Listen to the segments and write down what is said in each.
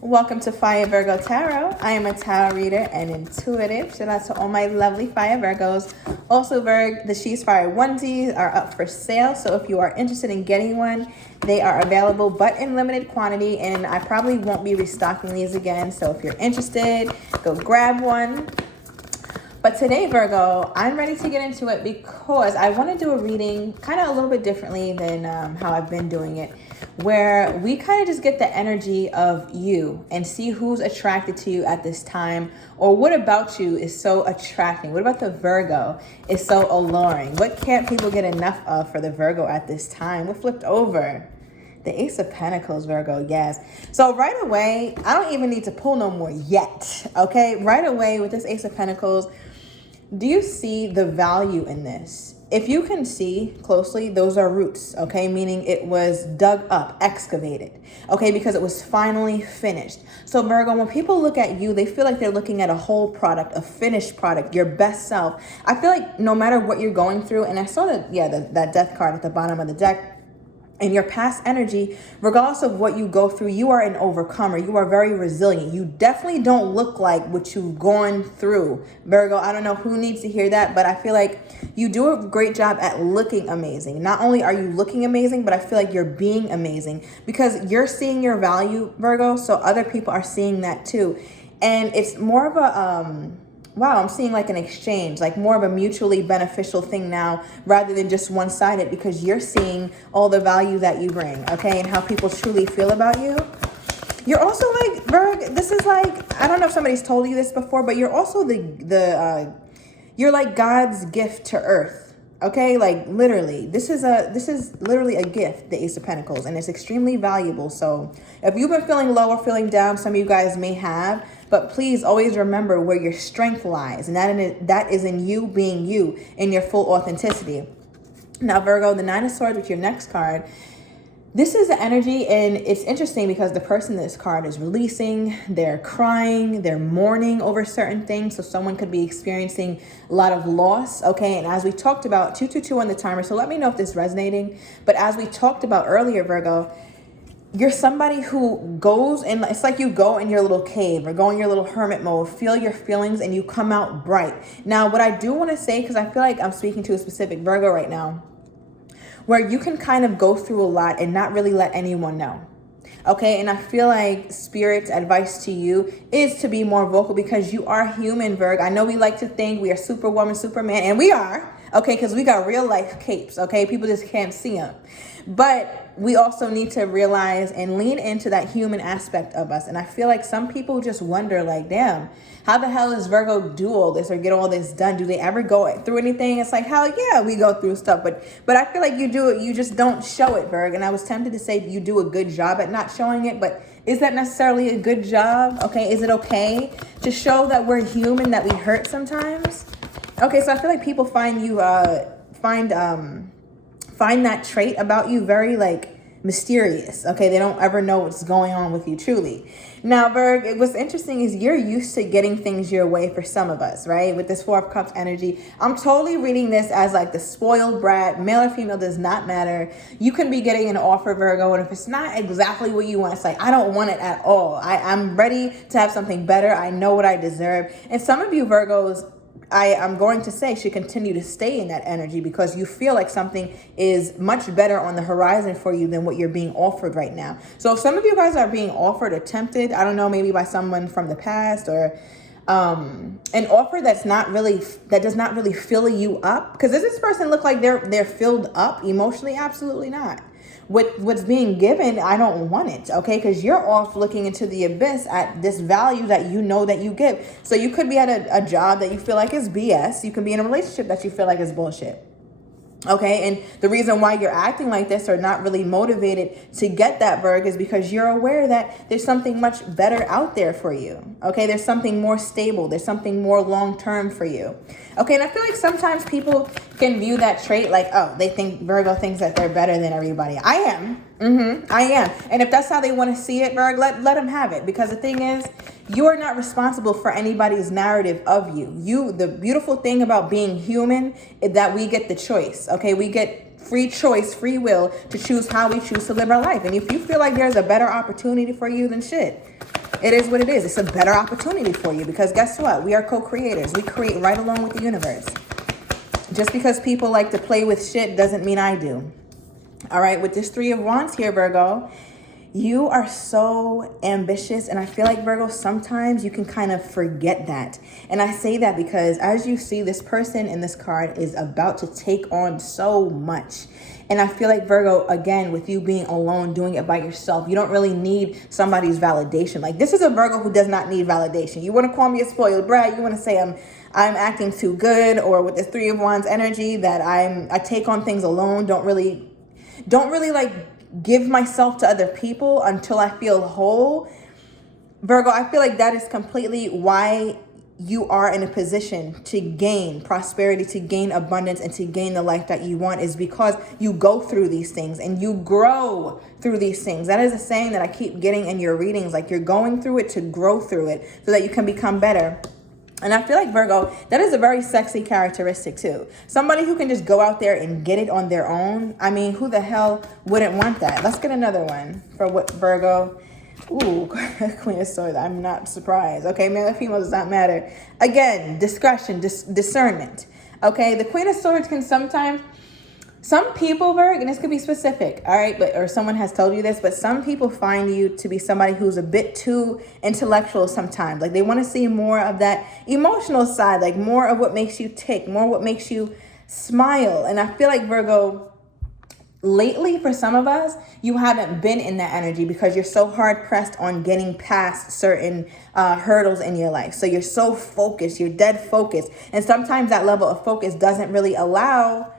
Welcome to Fire Virgo Tarot. I am a tarot reader and intuitive. Shout out to all my lovely Fire Virgos. Also, the She's Fire onesies are up for sale. So if you are interested in getting one, they are available but in limited quantity. And I probably won't be restocking these again. So if you're interested, go grab one. But today, Virgo, I'm ready to get into it because I want to do a reading kind of a little bit differently than how I've been doing it, where we kind of just get the energy of you and see who's attracted to you at this time, or what about you is so attracting. What about the Virgo is so alluring? What can't people get enough of for the Virgo at this time? We're flipped over. The Ace of Pentacles, Virgo, yes. So right away, I don't even need to pull no more yet, okay? Right away with this Ace of Pentacles, do you see the value in this? If you can see closely, those are roots, okay? Meaning it was dug up, excavated, okay? Because it was finally finished. So Virgo, when people look at you, they feel like they're looking at a whole product, a finished product, your best self. I feel like no matter what you're going through, and I saw that, that death card at the bottom of the deck, in your past energy, regardless of what you go through, you are an overcomer. You are very resilient. You definitely don't look like what you've gone through, Virgo. I don't know who needs to hear that, but I feel like you do a great job at looking amazing. Not only are you looking amazing, but I feel like you're being amazing because you're seeing your value, Virgo, so other people are seeing that too. And it's more of a, wow, I'm seeing like an exchange, like more of a mutually beneficial thing now rather than just one-sided, because you're seeing all the value that you bring, okay, and how people truly feel about you. You're also like, Virg, this is like, I don't know if somebody's told you this before, but you're also you're like God's gift to earth, okay? Like literally, this is literally a gift, the Ace of Pentacles, and it's extremely valuable. So if you've been feeling low or feeling down, some of you guys may have, but please always remember where your strength lies, and that is in you being you in your full authenticity. Now, Virgo, the Nine of Swords with your next card, this is the energy, and it's interesting because the person in this card is releasing, they're crying, they're mourning over certain things. So someone could be experiencing a lot of loss, okay? And as we talked about, 222 on the timer, so let me know if this is resonating. But as we talked about earlier, Virgo, you're somebody who goes and it's like you go in your little cave or go in your little hermit mode, feel your feelings, and you come out bright. Now, what I do want to say, because I feel like I'm speaking to a specific Virgo right now, where you can kind of go through a lot and not really let anyone know. Okay, and I feel like Spirit's advice to you is to be more vocal because you are human, Virgo. I know we like to think we are Superwoman, Superman, and we are, okay, because we got real life capes, okay? People just can't see them. But we also need to realize and lean into that human aspect of us. And I feel like some people just wonder, like, damn, how the hell does Virgo do all this or get all this done? Do they ever go through anything? It's like, hell yeah, we go through stuff. But I feel like you do it. You just don't show it, Virgo. And I was tempted to say you do a good job at not showing it. But is that necessarily a good job? Okay, is it okay to show that we're human, that we hurt sometimes? Okay, so I feel like people find you, find that trait about you very like mysterious. Okay, they don't ever know what's going on with you truly. Now, Virg, what's interesting is you're used to getting things your way for some of us, right? With this Four of Cups energy, I'm totally reading this as like the spoiled brat, male or female does not matter. You can be getting an offer, Virgo, and if it's not exactly what you want, it's like, I don't want it at all. I'm ready to have something better. I know what I deserve. And some of you Virgos, I'm going to say, should continue to stay in that energy because you feel like something is much better on the horizon for you than what you're being offered right now. So if some of you guys are being offered or tempted, I don't know, maybe by someone from the past or an offer that does not really fill you up, because does this person look like they're filled up emotionally? Absolutely not. What's being given, I don't want it, okay? Because you're off looking into the abyss at this value that you know that you give. So you could be at a job that you feel like is BS. You can be in a relationship that you feel like is bullshit. Okay, and the reason why you're acting like this or not really motivated to get that, Virg, is because you're aware that there's something much better out there for you. Okay, there's something more stable. There's something more long-term for you. Okay, and I feel like sometimes people can view that trait like, oh, they think Virgo thinks that they're better than everybody. I am. I am. And if that's how they want to see it, Virg, let them have it. Because the thing is, you are not responsible for anybody's narrative of you. The beautiful thing about being human is that we get the choice. Okay, we get free choice, free will to choose how we choose to live our life. And if you feel like there's a better opportunity for you, then shit, It is what it is. It's a better opportunity for you because guess what? We are co-creators. We create right along with the universe. Just because people like to play with shit doesn't mean I do. All right, with this 3 of Wands here, Virgo, you are so ambitious, and I feel like, Virgo, sometimes you can kind of forget that. And I say that because as you see, this person in this card is about to take on so much. And I feel like, Virgo, again, with you being alone, doing it by yourself, you don't really need somebody's validation. Like, this is a Virgo who does not need validation. You want to call me a spoiled brat, you want to say I'm acting too good, or with this 3 of Wands energy that I take on things alone, don't really like give myself to other people until I feel whole. Virgo, I feel like that is completely why you are in a position to gain prosperity, to gain abundance, and to gain the life that you want, is because you go through these things and you grow through these things. That is a saying that I keep getting in your readings, like you're going through it to grow through it so that you can become better. And I feel like, Virgo, that is a very sexy characteristic too. Somebody who can just go out there and get it on their own. I mean, who the hell wouldn't want that? Let's get another one for what, Virgo. Ooh, Queen of Swords. I'm not surprised. Okay, male or female does not matter. Again, discretion, discernment. Okay, the Queen of Swords can sometimes... Some people, Virg, and this could be specific, all right, or someone has told you this, but some people find you to be somebody who's a bit too intellectual sometimes. Like, they want to see more of that emotional side, like more of what makes you tick, more what makes you smile. And I feel like, Virgo, lately, for some of us, you haven't been in that energy because you're so hard pressed on getting past certain hurdles in your life. So you're so focused, you're dead focused. And sometimes that level of focus doesn't really allow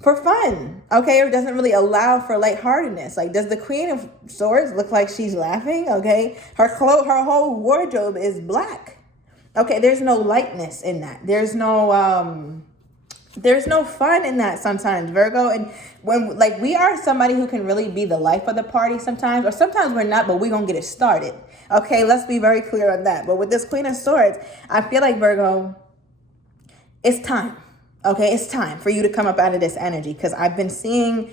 for fun, okay? Or doesn't really allow for lightheartedness. Like, does the Queen of Swords look like she's laughing? Okay, her whole wardrobe is black. Okay, there's no lightness in that. There's no fun in that sometimes, Virgo. And when, like, we are somebody who can really be the life of the party sometimes, or sometimes we're not, but we're gonna get it started. Okay, let's be very clear on that. But with this Queen of Swords, I feel like, Virgo, it's time. Okay, it's time for you to come up out of this energy, because I've been seeing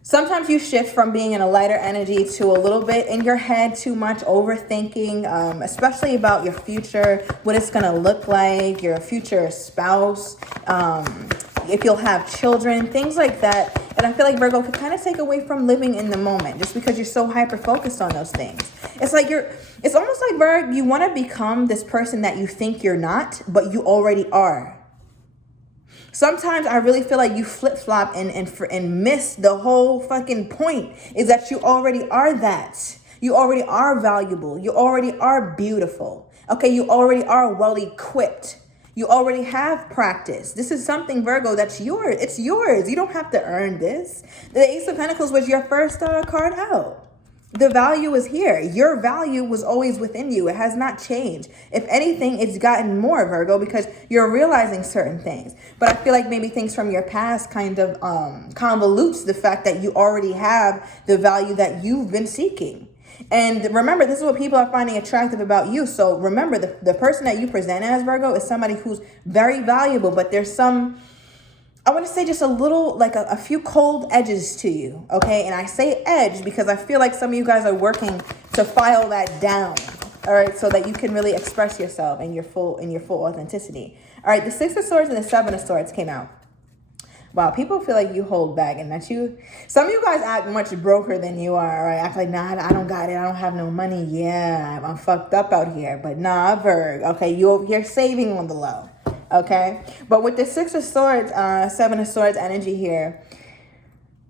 sometimes you shift from being in a lighter energy to a little bit in your head, too much overthinking, especially about your future, what it's going to look like, your future spouse, if you'll have children, things like that. And I feel like, Virgo, could kind of take away from living in the moment just because you're so hyper-focused on those things. It's like it's almost like, Virgo, you want to become this person that you think you're not, but you already are. Sometimes I really feel like you flip-flop and miss the whole fucking point, is that you already are that. You already are valuable. You already are beautiful. Okay, you already are well-equipped. You already have practice. This is something, Virgo, that's yours. It's yours. You don't have to earn this. The Ace of Pentacles was your first card out. The value is here. Your value was always within you. It has not changed. If anything, it's gotten more, Virgo, because you're realizing certain things. But I feel like maybe things from your past kind of convolutes the fact that you already have the value that you've been seeking. And remember, this is what people are finding attractive about you. So remember, the person that you present as, Virgo, is somebody who's very valuable, but there's some, I want to say, just a little, like a few cold edges to you, okay? And I say edge because I feel like some of you guys are working to file that down, all right, so that you can really express yourself in your full authenticity. All right, the Six of Swords and the Seven of Swords came out. Wow, people feel like you hold back and that some of you guys act much broker than you are, right? Act like, nah, I don't got it. I don't have no money. Yeah, I'm fucked up out here. But nah, Virg, okay, you over here saving on the low. Okay, but with the Six of Swords, Seven of Swords energy here,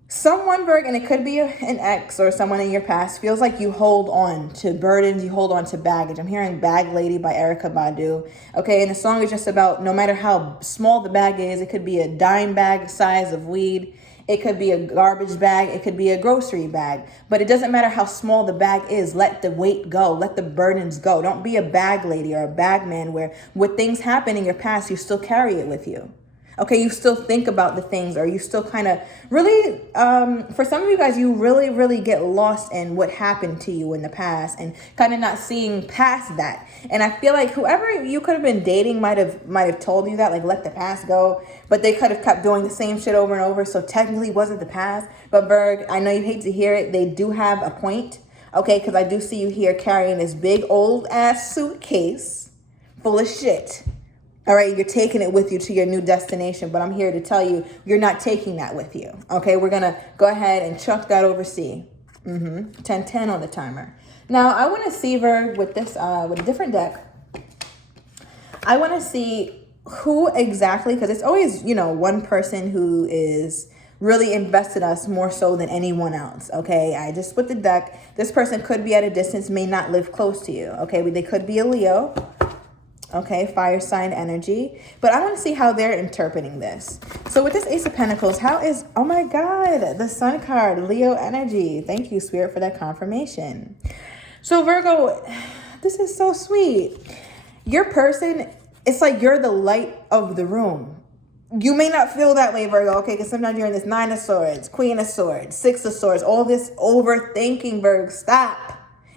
someone, Virg, and it could be an ex or someone in your past, feels like you hold on to burdens, you hold on to baggage. I'm hearing Bag Lady by Erykah Badu. Okay, and the song is just about, no matter how small the bag is, it could be a dime bag size of weed, it could be a garbage bag, it could be a grocery bag, but it doesn't matter how small the bag is. Let the weight go, let the burdens go. Don't be a bag lady or a bag man where when things happen in your past, you still carry it with you. Okay, you still think about the things, or you still kind of really, for some of you guys, you really, really get lost in what happened to you in the past and kind of not seeing past that. And I feel like whoever you could have been dating might have told you that, like, let the past go, but they could have kept doing the same shit over and over. So technically it wasn't the past, but Virg, I know you hate to hear it. They do have a point. Okay, because I do see you here carrying this big old ass suitcase full of shit. All right, you're taking it with you to your new destination, but I'm here to tell you, you're not taking that with you. Okay, we're going to go ahead and chuck that overseas. 10-10 on the timer. Now, I want to see, Virg, with this, with a different deck. I want to see who exactly, because it's always, you know, one person who is really invested us more so than anyone else. Okay, I just put the deck. This person could be at a distance, may not live close to you. Okay, they could be a Leo. Okay, fire sign energy. But I want to see how they're interpreting this. So with this Ace of Pentacles, how is, oh my God, the Sun card, Leo energy. Thank you, Spirit, for that confirmation. So Virgo, this is so sweet. Your person, it's like you're the light of the room. You may not feel that way, Virgo, okay? Because sometimes you're in this 9 of Swords, Queen of Swords, 6 of Swords, all this overthinking, Virgo. Stop.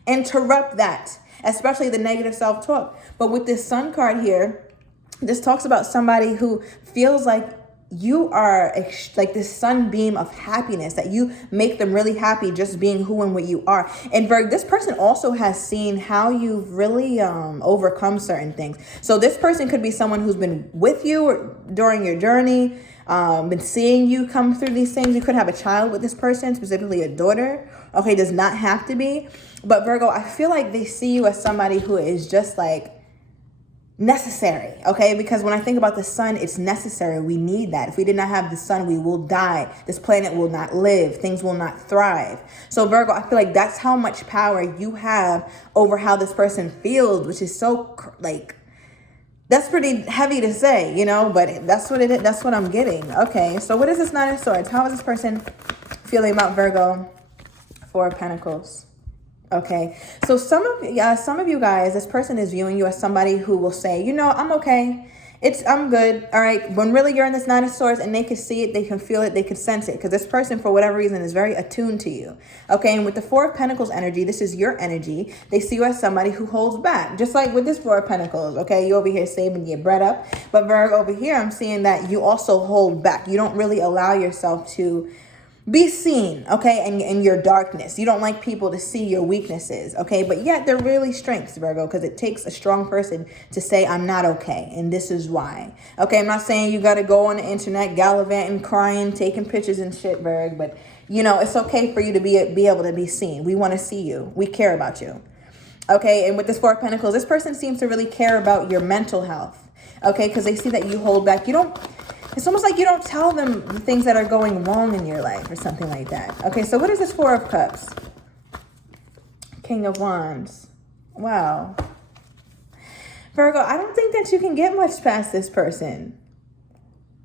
Interrupt that, especially the negative self-talk. But with this Sun card here, this talks about somebody who feels like you are like this sunbeam of happiness, that you make them really happy just being who and what you are. And Virgo, this person also has seen how you've really overcome certain things. So this person could be someone who's been with you during your journey, been seeing you come through these things. You could have a child with this person, specifically a daughter. Okay, does not have to be. But Virgo, I feel like they see you as somebody who is just like necessary, okay? Because when I think about the sun, it's necessary. We need that. If we did not have the sun, we will die. This planet will not live. Things will not thrive. So Virgo, I feel like that's how much power you have over how this person feels, which is so like, that's pretty heavy to say, you know, but that's what it is. That's what I'm getting. Okay, so what is this 9 of Swords? How is this person feeling about Virgo? 4 of Pentacles. Okay, so some of you guys, this person is viewing you as somebody who will say, you know, I'm okay. I'm good. All right. When really you're in this 9 of Swords and they can see it, they can feel it, they can sense it, because this person, for whatever reason, is very attuned to you. Okay, and with the 4 of Pentacles energy, this is your energy. They see you as somebody who holds back, just like with this 4 of Pentacles. Okay, you over here saving your bread up, but Virgo, over here, I'm seeing that you also hold back. You don't really allow yourself to be seen, okay, and your darkness. You don't like people to see your weaknesses, okay, but yet they're really strengths, Virgo, because it takes a strong person to say, I'm not okay, and this is why. Okay, I'm not saying you got to go on the internet gallivanting, crying, taking pictures and shit, Virgo, but, you know, it's okay for you to be able to be seen. We want to see you. We care about you. Okay, and with this 4 of Pentacles, this person seems to really care about your mental health, okay, because they see that you hold back. You don't, it's almost like you don't tell them the things that are going wrong in your life or something like that. Okay, so what is this 4 of Cups? King of Wands. Wow. Virgo, I don't think that you can get much past this person.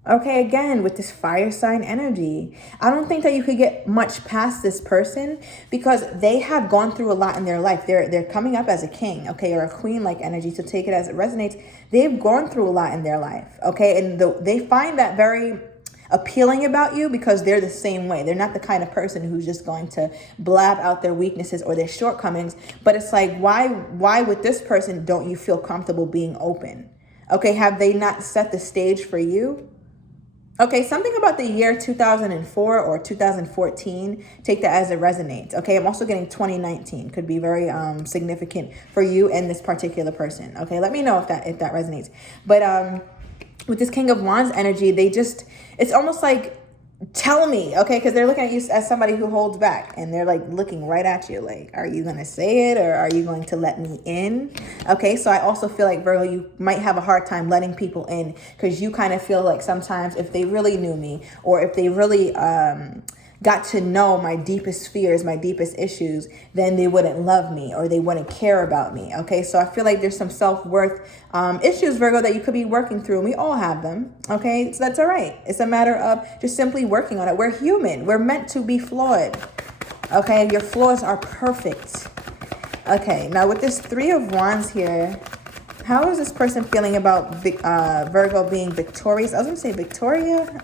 Okay, again, with this fire sign energy, I don't think that you could get much past this person because they have gone through a lot in their life. They're coming up as a king, okay, or a queen-like energy, so take it as it resonates. They've gone through a lot in their life, okay, and they find that very appealing about you because they're the same way. They're not the kind of person who's just going to blab out their weaknesses or their shortcomings, but it's like, why with this person don't you feel comfortable being open? Okay, have they not set the stage for you? Okay, something about the year 2004 or 2014, take that as it resonates. Okay, I'm also getting 2019. Could be very significant for you and this particular person. Okay, let me know if that resonates. But with this King of Wands energy, it's almost like, tell me, okay, because they're looking at you as somebody who holds back, and they're like looking right at you like, are you going to say it or are you going to let me in? Okay, so I also feel like, Virgo, you might have a hard time letting people in because you kind of feel like sometimes if they really knew me or if they really got to know my deepest fears, my deepest issues, then they wouldn't love me or they wouldn't care about me. Okay, so I feel like there's some self-worth issues, Virgo, that you could be working through, and we all have them. Okay, so that's all right. It's a matter of just simply working on it. We're human. We're meant to be flawed. Okay, your flaws are perfect. Okay, now with this 3 of Wands here, how is this person feeling about Virgo being victorious? I was going to say Victoria.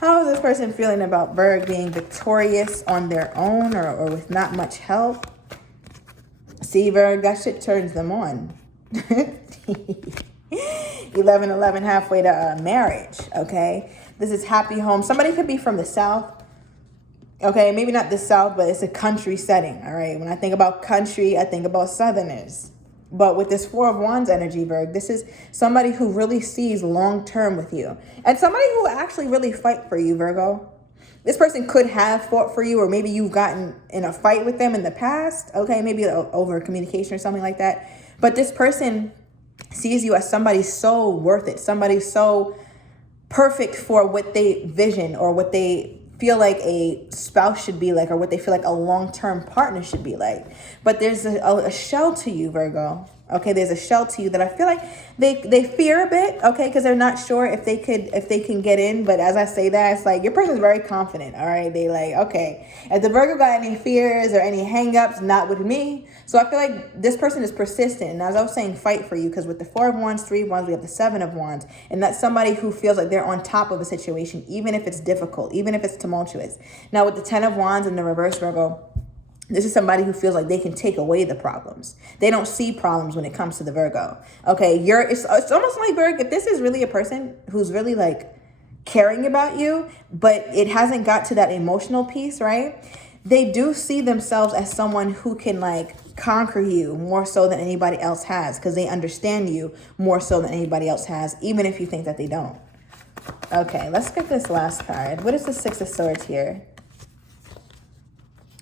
How is this person feeling about Virgo being victorious on their own or with not much help? See, Virgo, that shit turns them on. 11-11, halfway to marriage, okay? This is happy home. Somebody could be from the South. Okay, maybe not the South, but it's a country setting, all right? When I think about country, I think about Southerners. But with this Four of Wands energy, Virg, this is somebody who really sees long-term with you. And somebody who will actually really fight for you, Virgo. This person could have fought for you, or maybe you've gotten in a fight with them in the past. Okay, maybe over communication or something like that. But this person sees you as somebody so worth it, somebody so perfect for what they vision or what they feel like a spouse should be like, or what they feel like a long-term partner should be like. But there's a shell to you, Virgo. Okay, there's a shell to you that I feel like they fear a bit, okay, because they're not sure if they can get in. But as I say that, it's like your person's very confident, all right? They like, okay, if the Virgo got any fears or any hangups, not with me. So I feel like this person is persistent. And as I was saying, fight for you, because with the Four of Wands, Three of Wands, we have the Seven of Wands. And that's somebody who feels like they're on top of a situation, even if it's difficult, even if it's tumultuous. Now with the Ten of Wands in the reverse, Virgo, this is somebody who feels like they can take away the problems. They don't see problems when it comes to the Virgo. Okay, it's almost like, Virgo, if this is really a person who's really like caring about you, but it hasn't got to that emotional piece, right? They do see themselves as someone who can like conquer you more so than anybody else has, because they understand you more so than anybody else has, even if you think that they don't. Okay, let's get this last card. What is the Six of Swords here?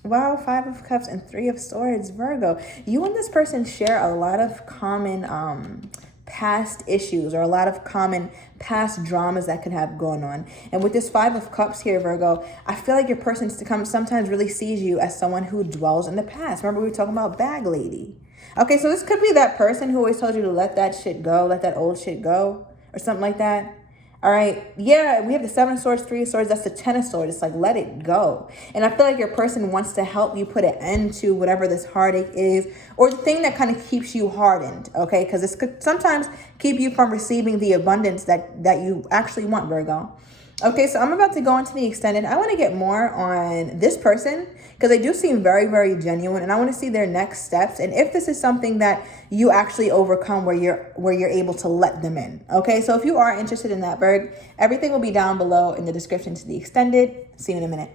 Wow, Five of Cups and Three of Swords, Virgo. You and this person share a lot of common past issues, or a lot of common past dramas that could have going on. And with this Five of Cups here, Virgo, I feel like your person sometimes really sees you as someone who dwells in the past. Remember we were talking about bag lady. Okay, so this could be that person who always told you to let that shit go, let that old shit go, or something like that. All right. Yeah, we have the Seven of Swords, Three of Swords. That's the Ten of Swords. It's like, let it go. And I feel like your person wants to help you put an end to whatever this heartache is, or the thing that kind of keeps you hardened. Okay. Because this could sometimes keep you from receiving the abundance that you actually want, Virgo. Okay, so I'm about to go into the extended. I want to get more on this person because they do seem very, very genuine, and I want to see their next steps and if this is something that you actually overcome where you're able to let them in. Okay, so if you are interested in that, Virg, everything will be down below in the description to the extended. See you in a minute.